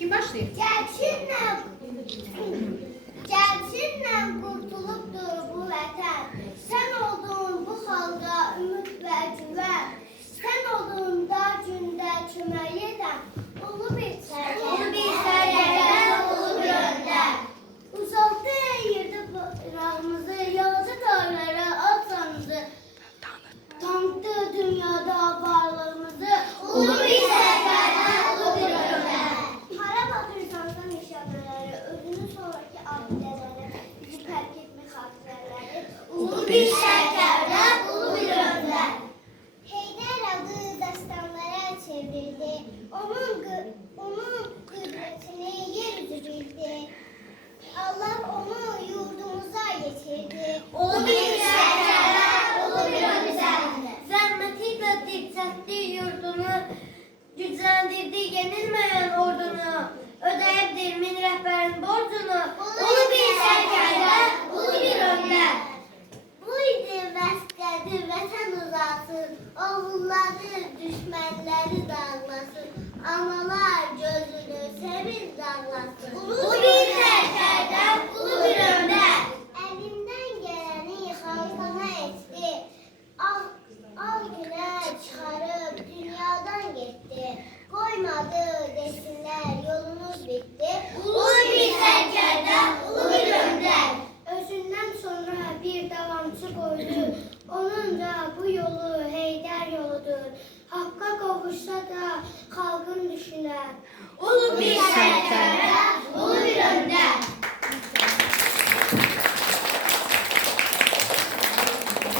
Хіба шир? Onun, onun üzü bildi. Allah onu yurdumuza getirdi. Ulu bir sərkərdən, ulu bir öndər. Zəhmətiyle dirçəltdi yurdunu, gücləndirdi yenilməyən ordunu, ödəyibdir min rəhbərin borcunu, Ulu bir sərkərdən, ulu bir öndər. Bu idi məskədi vətən uzatsın, oğulları düşmənləri dağlasın, analar gözünü sevinç dağlasın. Ulu bir sərkərdən, ulu bir öndər. Əlindən gələni xalqana etdi, al, al günə çıxarıb dünyadan getdi. Qoymadı desinlər yolunuz bitdi. Ulu bir sərkərdən, ulu bir öndər. Özündən sonra bir davamçı qoydu. Onun da bu yolu Heydər yoludur. Xalqın düşünər.